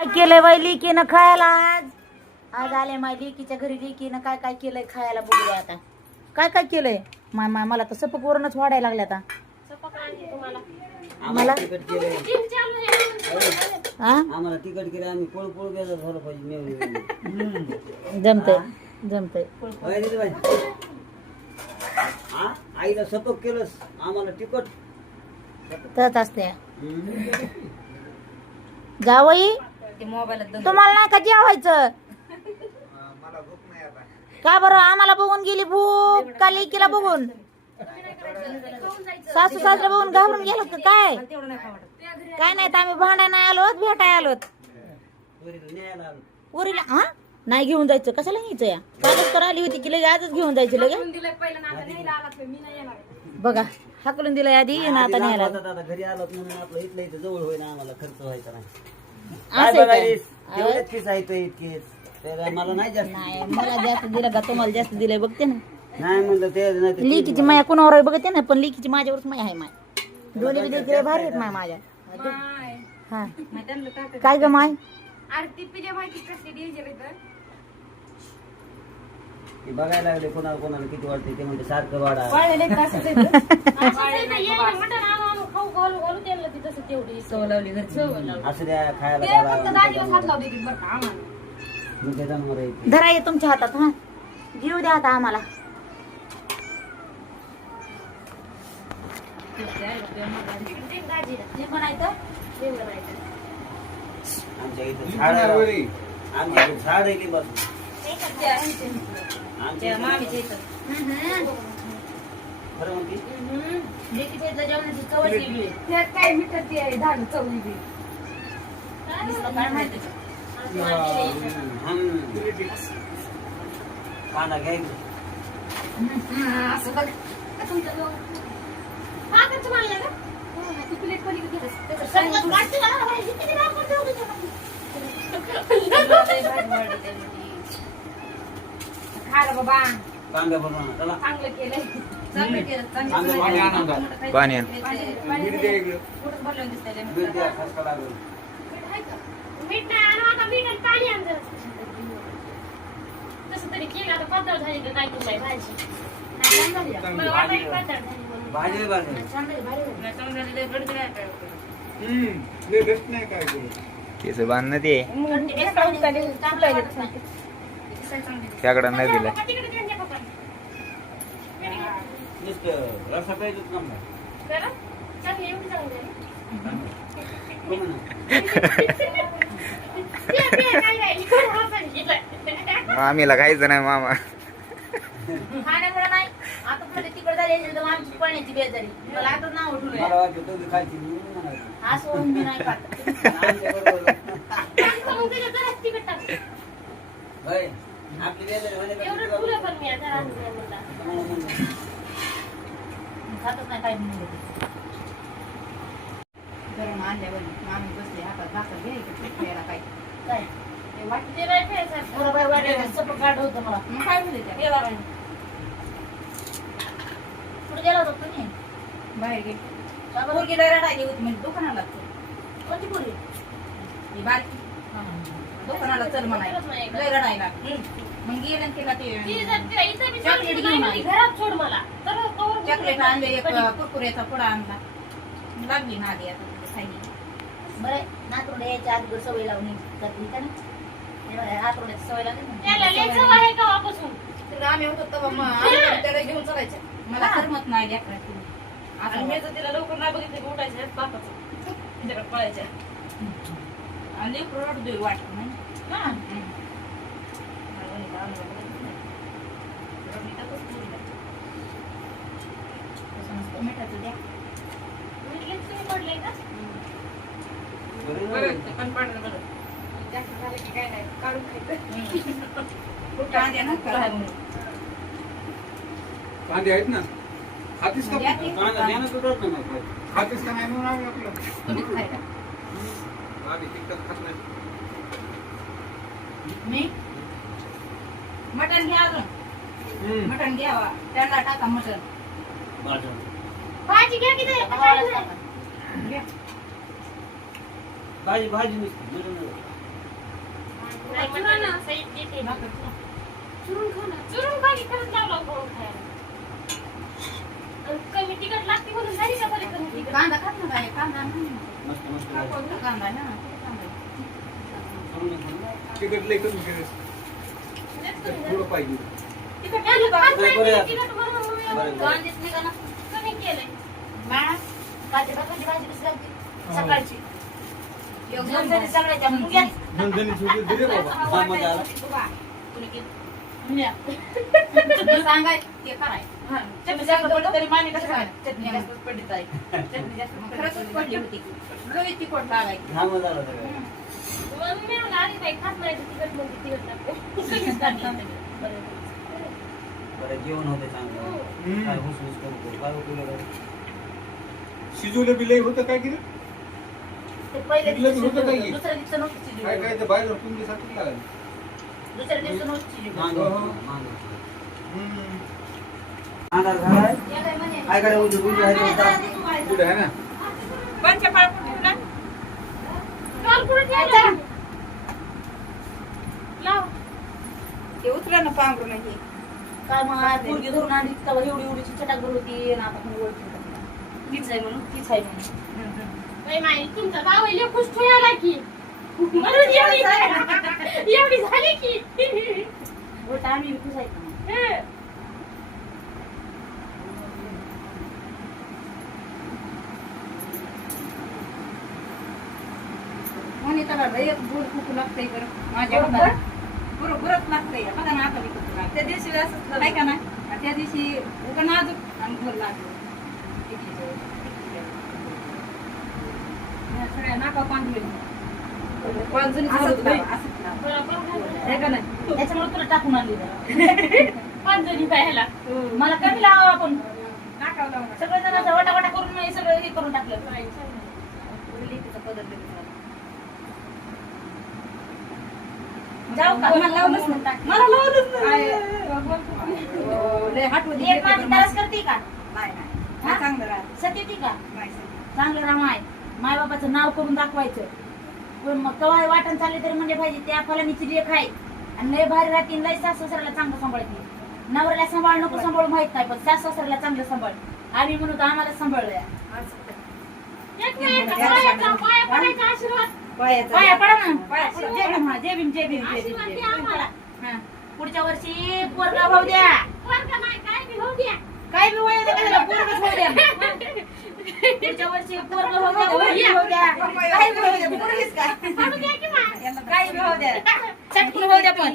काय केलंय बाई लिकीनं खायला आज आज आले माय लिकीच्या घरी लिकीनं काय काय केलंय खायला बघूया आता काय काय केलंय मला तर सपक वरूनच वाढायला लागले आता आम्हाला तिकट केलं हा आम्हाला तिकट केलं आम्ही पोळ पोळ गेलो झालं पाहिजे जमतंय जमतंय हा आईला सपक केलंस आम्हाला तिकट तच असते जावई तुम्हाला नाही का जेवायचं का बरं आम्हाला बघून गेली भूक का लेकीला बघून सासू सासरा बघून घाबरून गेलो का काय काय नाही तर आम्ही भांडाय नाही आलोत भेटाय आलोत पुरीला हा नाही घेऊन जायचं कशाला न्यायचं या कालच तर आली होती की लगे आजच घेऊन जायचं लगे बघा हाकलून दिलंय आधी ना आता न्यायला आता घरी आलोत म्हणून आपलं इथलं इथं जवळ होईना आम्हाला खर्च व्हायचा नाही असं आहे का? तेवढेच फीस आहे इतकेच तर मला नाही जास्त नाही मला जास्त दिलं का तुम्हाला जास्त दिलंय बघते ना नाही म्हणलं ते नाही तर लिकीची माया कोणावर आहे बघते ना पण लिकीची माझ्यावरच माया आहे माय दोन्ही बी लेकी भारी आहेत माय माझ्या हा काय ग माय ते बघायला लागले कोणाला कोणाला किती वाटते ते म्हणते सारखं वाढा असं द्या खायला धरा ये तुमच्या हातात हा घेऊ द्या आता आम्हाला आमच्या इथं झाड आमच्या इथं झाड आहे की बस आमच्या खरं म्हणते कांदा घ्यायचा कांदा बनवा चला पाणी आण. बीट द्या खर्च लागेल भाजी केस बांधणं ते त्याकडं नाही दिलं नुसतं रसा पाहिजेच ना मामीला खायचं नाही मामा खाण्यामुळे नाही आता पुढे तिकडे झाली तर आमची पाण्याची बेजारी मला आता नाव उठवलंय मला वाटतं तो बी खायची म्हणून म्हणायचं. असं होऊन मी नाही खात आमच्या बरोबर. होय. आपली बेजारी होण्यापेक्षा खातच नाही काय म्हणून गरम आणल्यावर मामी बसले हातात भाकर घ्यायचं खायला काय काय बरं बाई वाटायला सपक गाठ होतं मला मग काय म्हणते त्या गेला बाई कुठे गेला होता तुम्ही बाहेर गेली का बरं? पोरगीला रडायली होती म्हणजे दुकानाला चल कोणती पोरी ही बारकी दुकानाला चल म्हणायला लय रडायला मग गेलं आणि तिला ते चॉकलेट घेऊन आली चॉकलेट आणले एक कुरकुऱ्याचा पुडा आणला लागली नादी आता खायला बरं नातरुंड यायच्या आधी सवय लावून जाते का ना नातरुंड्याची सवय लागली तर आम्ही होतो तेव्हा मग त्याला घेऊन चालायचं मला करमत नाही लेकराची आणि मी तर तिला लवकर नाही बघितलं की उठायचं बापाचं तिच्याकडे पळायच्या आणि लेकरं रडतोय वाटतं नाही हा मिठाचं द्या पण पाडलं बरं जास्त झालं की काय नाही काढून खायचं कांद्या ना कांदे आहेत ना खातीस का कांदा द्या ना तुझं ना मग. खातीस का नाही म्हणून आम्ही आपलं तुम्ही खायला आम्ही तिखट खात नाही मी मटण घ्या अजून मटण घ्यावा त्याला टाका मटण भाजून. भाजी घ्या की ते घ्या भाजी नुसती ते भाकर चुरून खा ना. चुरून खा की खरंच लावला करून खायला. आणि कमी तिखट लागते म्हणून झाली का बरी कमी तिखट? कांदा खात ना बाई, कांदा नाही. मस्त मस्त लागतं. कोणता कांदा आहे ना? कांदा. तिकट लय कमी करायचं. थोडं पाहिजे. तिखट लागलं का? बरं, बरं. तिखट बरोबर म्हणून बरं, बरं. कांदेच निघाला. कमी केलंय. भाजी भाकरीची भाजी कशी लागते सकाळची एक दोन सगळ्याच्या मुंग्या. नंदनी छोटी दिले बाबा. हा, मजा आला. तुला सांगाय ते कराय. चटणी जास्त पडली तरी माने कसं खायला? चटणी जास्त पडली ताई. चटणी जास्त खरंच पडली होती. लई तिखट लागायची. हा मजा आला सगळं. मग मी म्हणलं, अरे बाई, खात नाही तर तिखट म्हणजे तिखट लागते. कमीच लागते. बरं जेवण होते चांगलं. काय हुसहुस करतो काय उपयोग आहे? शिजवलं बी लय होतं काय केलं ते पहिल्या कुठलं दिवशी बी होतं काय की? दुसऱ्या दिवशी नव्हतं काय शिजवलं. काय ते बाहेर तुमच्या साठी लागलं दुसऱ्या दिवशी नव्हतं शिजवलं. मांग हो. मांग हम्म. अंदाज झालाय काय काय उद्या गुंडी आहे होता कुठे आहे ना काल कुठे ठेवलं? लाव. ते उचला ना पांघरू नाही. काय मग आज पोरगी धरून आणली तेव्हा एवढी एवढीची चटाक भर होती आणि आता कोणी ओळखी तीच आहे म्हणून तीच आहे म्हणून बाई, माई, तुमचा भाऊ लय खुश ठेवायला की. म्हणून एवढी झाली की. उलट आम्ही खुश आहे का मग? हं. म्हणे त्याला लय गोड खूप लागतंय बरं. माझ्या हाताला. बरोबरच लागतंय. बघा ना आता विकत लागतं. त्या दिवशी असंच नाही का ना? आणि त्या दिवशी उगा नाजूक आणि गोड लागलं. सगळ्या नाका पांढरे. बाजूने असंच लावा, असंच लावा. बरोबर झालं. आहे का नाही? त्याच्यामुळे तुला टाकून आणली जरा. 5 जणी पाहायला. मला कमी लावा आपण नाकावर लावा. सगळे जण वाटा वाटा करून मी सगळं हे करून टाकलं लेकीचा पदर देतो. जाऊ का मला लावलंच नाही. मला लावलंच नाही. लय हटवून एक माझी तरस करते का नाही नाही. हा, चांगलं राहतं. सत्य का नाही सर. चांगलं राम आहे मायबापाचं नाव करून दाखवायचं पण मग कवाय वाटण चालले तरी म्हणजे पाहिजे त्या फलानीची लेख आहे आणि लय भारी राहतील लय सासू सासऱ्याला चांगलं सांभाळते नवऱ्याला सांभाळ नको सांभाळू माहित नाही पण सासू सासऱ्याला चांगलं सांभाळ आम्ही म्हणू तर आम्हाला सांभाळूया एकमेकांच्या पायाचा पाया पडायचा आशीर्वाद. पायाचं. पाया पडा ना पाया पडा. जय भीम, हा, जय भीम जय भीम जय भीम, आशीर्वाद जय द्या भीम. आम्हाला. हा. पुढच्या वर्षी पोरगा भाऊ द्या पोरगा नाही, काय बी होऊ द्या. काय बी वय द्या पोरगाच होऊ द्या पुढच्या वर्षी पोरगा भाऊ द्या वय भाऊ द्या काय बी होऊ द्या पोरगीच काय पडू द्या की मा. काय बी होऊ द्या चटणी होऊ द्या पण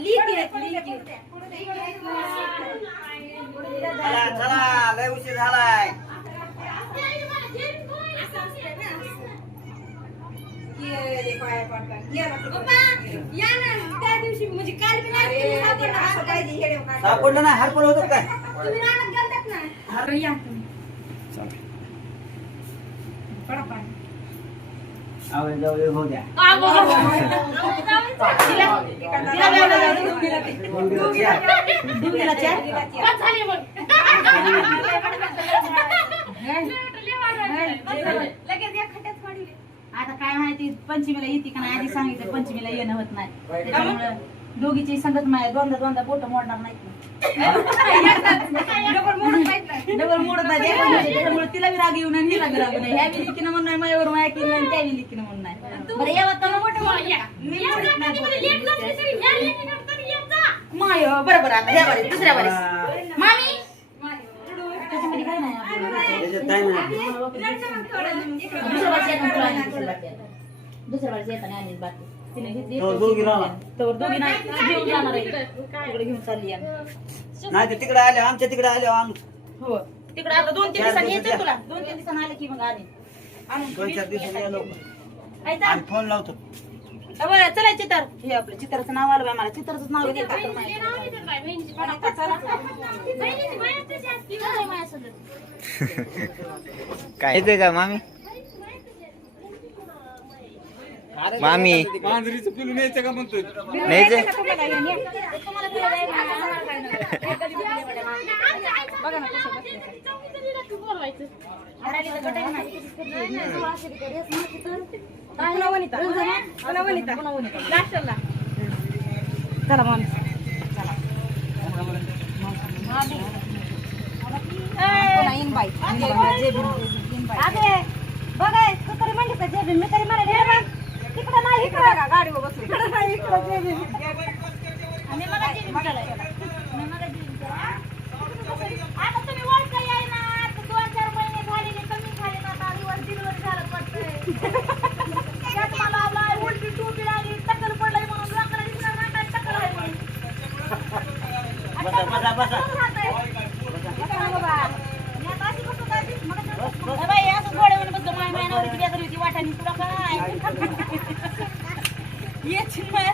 चला चला लय उशीर झालाय ये पाया पडतात. ये ना तिकडं. या ना, त्या दिवशी म्हणजे काल बी नाही अरे, तुम्ही असं सापडला. पाहिजे, हे देऊ काय? सापडलं ना हरपल होत काय तुम्ही रानात गेलतात ना. अरे, या तुम्ही. पडा पाय. आवळे जाऊ होऊ द्या दुधीला चार पाच झाली मग. लगेच एक खट्यात पाडली. आता काय माहिती पंचमीला येते का नाही आधी सांगितलं पंचमीला येणं होत नाही त्याच्यामुळे दोघीची संगत नाही दोनदा बोट मोडणार नाही डबल मोडून पाहिजे नाही. डबल मोडत नाही त्याच्यामुळे तिला बी राग येऊ नये हिला बी राग नाही ह्या विलिकीनं म्हणून नाही माझ्यावर माया केली नाही त्या विलिकीनं म्हणून नाही बरं येवा तर मोठं मोठं या. मी या मोडत जा, नाही कधी मला लेक नसली तरी या लेकीकडे तरी येत जा. माय बरोबर आता ह्या वारीस दुसऱ्या वारीस मामी त्याच्यामध्ये काय नाही आपल्याला. त्याच्यात काय नाही दुसऱ्या वर्षी येताना तुला आणली दुसरी बाटली आता. दुसऱ्या वर्षी येताना आणली बाटली तिने घेतली तो दोघी राहिला. तर दोघी नाही घेऊन जाणार आहे तिकडे घेऊन चालली आहे. नाही तर तिकडे आले आमच्या तिकडे आले आम्ही हो तिकडे आता 2-3 दिवसांनी येते तुला 2-3 दिवसांनी आले की मग आले आणून 2-4 दिवसांनी आलो ऐका आणि फोन लावतो चला चितर हे आपलं चित्राचं नाव आलं बाई मला चित्राचंच नाव घेतलं तर बहिणीचे माहिती. नाव घेतात बाई, बहिणीची बाई. बहिणीची बाई तशी असती ना माझ्यासोबत. काय येते का मामी मामी मांजरीचं पिलू न्यायचं का म्हणतोय न्यायचं बघा ना कसं बोलवायचं. घराली तर गटाई नाही. पुन्हा वनिता. पुन्हा वनिता. लास्टला. चला मामी पुन्हा इनबाई. अगे बघाय तू तरी म्हणली का जेबी मी तरी म्हणा तिकडं नाही इकडं बघा, गाडीवर बसून. इकडं नाही इकडं जेबी आणि मला जे विचारायचं. मी मला जे विचारायचं. आता तुम्ही ओळखा याय ना. आता 2-4 महिने झाले ते कमी झाले ना. आता दिवस डिलिव्हरी झालं पडतंय. त्यात मला आला उलटी टोपी आली टक्कल पडलाय म्हणून लोकांना दिसणार नाही काय टक्कल आहे म्हणून. बसा बसा बसा मी आता अशी बसू का अशी? ए बाई, असंच गोड्यावर बसलं. माय महिन्यावरची बेजारी होती वाटाणी तुला काय? येची माय